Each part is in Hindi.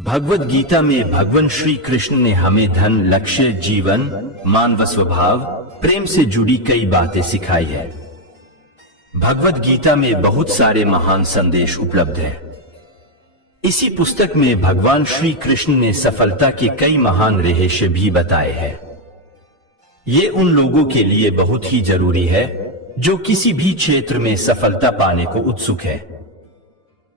भगवद गीता में भगवान श्री कृष्ण ने हमें धन, लक्ष्य, जीवन, मानव स्वभाव, प्रेम से जुड़ी कई बातें सिखाई है। भगवद गीता में बहुत सारे महान संदेश उपलब्ध हैं। इसी पुस्तक में भगवान श्री कृष्ण ने सफलता के कई महान रहस्य भी बताए हैं। ये उन लोगों के लिए बहुत ही जरूरी है जो किसी भी क्षेत्र में सफलता पाने को उत्सुक है।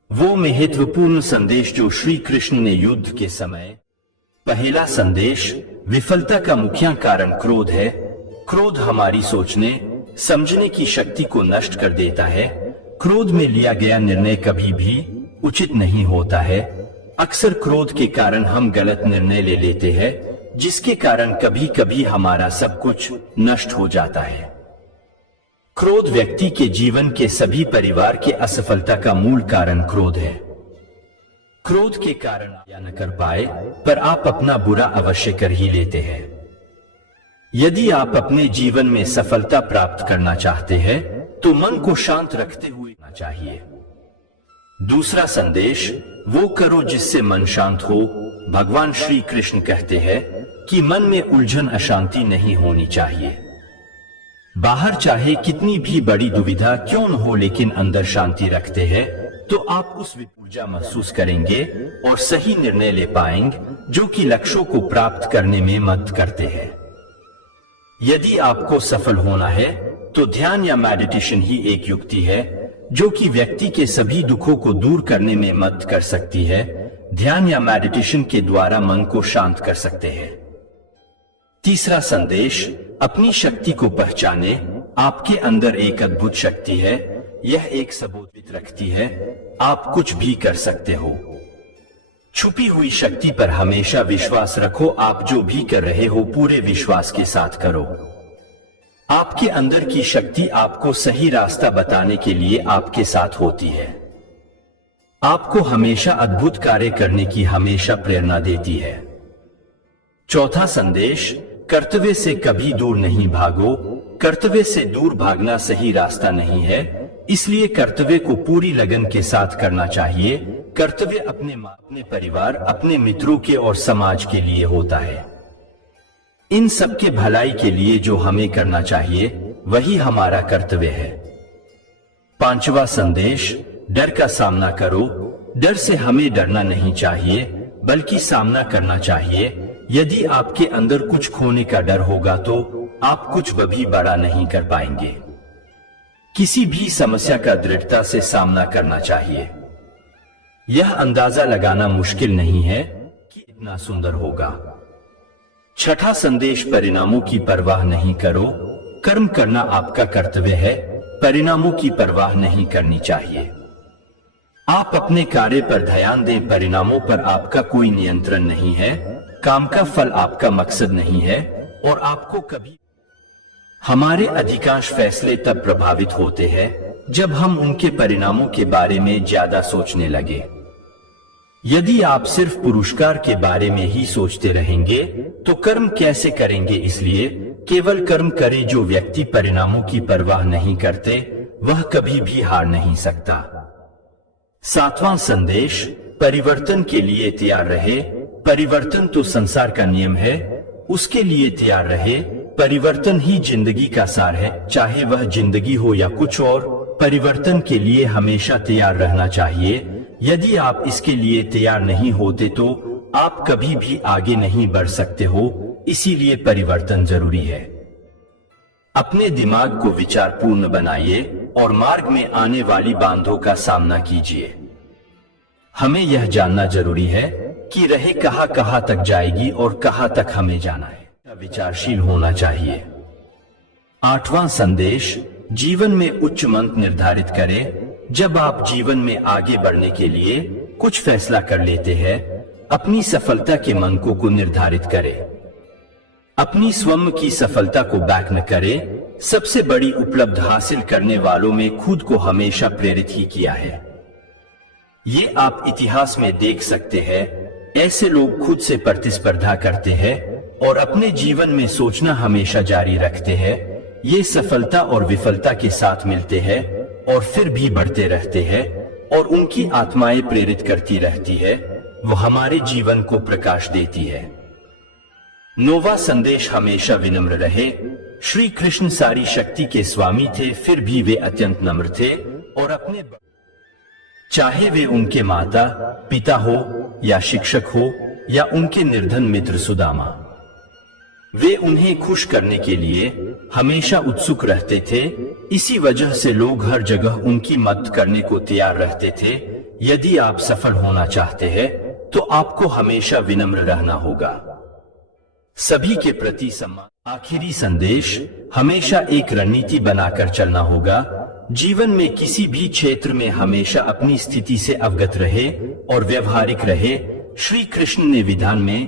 वो महत्वपूर्ण संदेश जो श्री कृष्ण ने युद्ध के समय। पहला संदेश, विफलता का मुख्य कारण क्रोध है। क्रोध हमारी सोचने समझने की शक्ति को नष्ट कर देता है। क्रोध में लिया गया निर्णय कभी भी उचित नहीं होता है। अक्सर क्रोध के कारण हम गलत निर्णय ले लेते हैं, जिसके कारण कभी कभी हमारा सब कुछ नष्ट हो जाता है। क्रोध व्यक्ति के जीवन के सभी परिवार के असफलता का मूल कारण क्रोध है। क्रोध के कारण या न कर पाए, पर आप अपना बुरा अवश्य कर ही लेते हैं। यदि आप अपने जीवन में सफलता प्राप्त करना चाहते हैं, तो मन को शांत रखते हुए रहना चाहिए। दूसरा संदेश, वो करो जिससे मन शांत हो। भगवान श्री कृष्ण कहते हैं कि मन में उलझन, अशांति नहीं होनी चाहिए। बाहर चाहे कितनी भी बड़ी दुविधा क्यों न हो, लेकिन अंदर शांति रखते हैं तो आप उस ऊर्जा महसूस करेंगे और सही निर्णय ले पाएंगे जो कि लक्ष्यों को प्राप्त करने में मदद करते हैं। यदि आपको सफल होना है तो ध्यान या मेडिटेशन ही एक युक्ति है जो कि व्यक्ति के सभी दुखों को दूर करने में मदद कर सकती है। ध्यान या मेडिटेशन के द्वारा मन को शांत कर सकते हैं। तीसरा संदेश, अपनी शक्ति को पहचाने। आपके अंदर एक अद्भुत शक्ति है, यह एक सबूत रखती है, आप कुछ भी कर सकते हो। छुपी हुई शक्ति पर हमेशा विश्वास रखो। आप जो भी कर रहे हो पूरे विश्वास के साथ करो। आपके अंदर की शक्ति आपको सही रास्ता बताने के लिए आपके साथ होती है। आपको हमेशा अद्भुत कार्य करने की हमेशा प्रेरणा देती है। चौथा संदेश, कर्तव्य से कभी दूर नहीं भागो। कर्तव्य से दूर भागना सही रास्ता नहीं है, इसलिए कर्तव्य को पूरी लगन के साथ करना चाहिए। कर्तव्य अपने परिवार, अपने मित्रों के और समाज के लिए होता है। इन सब के भलाई के लिए जो हमें करना चाहिए वही हमारा कर्तव्य है। पांचवा संदेश, डर का सामना करो। डर से हमें डरना नहीं चाहिए बल्कि सामना करना चाहिए। यदि आपके अंदर कुछ खोने का डर होगा तो आप कुछ भी बड़ा नहीं कर पाएंगे। किसी भी समस्या का दृढ़ता से सामना करना चाहिए। यह अंदाजा लगाना मुश्किल नहीं है कि इतना सुंदर होगा। छठा संदेश, परिणामों की परवाह नहीं करो। कर्म करना आपका कर्तव्य है, परिणामों की परवाह नहीं करनी चाहिए। आप अपने कार्य पर ध्यान दें, परिणामों पर आपका कोई नियंत्रण नहीं है। काम का फल आपका मकसद नहीं है और आपको कभी। हमारे अधिकांश फैसले तब प्रभावित होते हैं जब हम उनके परिणामों के बारे में ज्यादा सोचने लगे। यदि आप सिर्फ पुरस्कार के बारे में ही सोचते रहेंगे तो कर्म कैसे करेंगे। इसलिए केवल कर्म करे। जो व्यक्ति परिणामों की परवाह नहीं करते वह कभी भी हार नहीं सकता। सातवां संदेश, परिवर्तन के लिए तैयार रहे। परिवर्तन तो संसार का नियम है, उसके लिए तैयार रहे। परिवर्तन ही जिंदगी का सार है, चाहे वह जिंदगी हो या कुछ और। परिवर्तन के लिए हमेशा तैयार रहना चाहिए। यदि आप इसके लिए तैयार नहीं होते तो आप कभी भी आगे नहीं बढ़ सकते हो। इसीलिए परिवर्तन जरूरी है। अपने दिमाग को विचारपूर्ण बनाइए और मार्ग में आने वाली बाधाओं का सामना कीजिए। हमें यह जानना जरूरी है कि राह कहां तक जाएगी और कहां तक हमें जाना है। विचारशील होना चाहिए। आठवां संदेश, जीवन में उच्च मंत्र निर्धारित करें। जब आप जीवन में आगे बढ़ने के लिए कुछ फैसला कर लेते हैं, अपनी सफलता के मानकों को निर्धारित करें। अपनी स्वयं की सफलता को बैक न करें। सबसे बड़ी उपलब्धि हासिल करने वालों में खुद को हमेशा प्रेरित ही किया है। ये आप इतिहास में देख सकते हैं। ऐसे लोग खुद से प्रतिस्पर्धा करते हैं और अपने जीवन में सोचना हमेशा जारी रखते हैं। ये सफलता और विफलता के साथ मिलते हैं और फिर भी बढ़ते रहते हैं और उनकी आत्माएं प्रेरित करती रहती है। वो हमारे जीवन को प्रकाश देती है। नोवा संदेश हमेशा विनम्र रहे। श्री कृष्ण सारी शक्ति के स्वामी थे, फिर भी वे अत्यंत नम्र थे और अपने चाहे वे उनके माता पिता हो या शिक्षक हो या उनके निर्धन मित्र सुदामा, वे उन्हें खुश करने के लिए हमेशा उत्सुक रहते थे। इसी वजह से लोग हर जगह उनकी मदद करने को तैयार रहते थे। यदि आप सफल होना चाहते हैं तो आपको हमेशा विनम्र रहना होगा, सभी के प्रति सम्मान। आखिरी संदेश, हमेशा एक रणनीति बनाकर चलना होगा। जीवन में किसी भी क्षेत्र में हमेशा अपनी स्थिति से अवगत रहे और व्यवहारिक रहे। श्री कृष्ण ने विधान में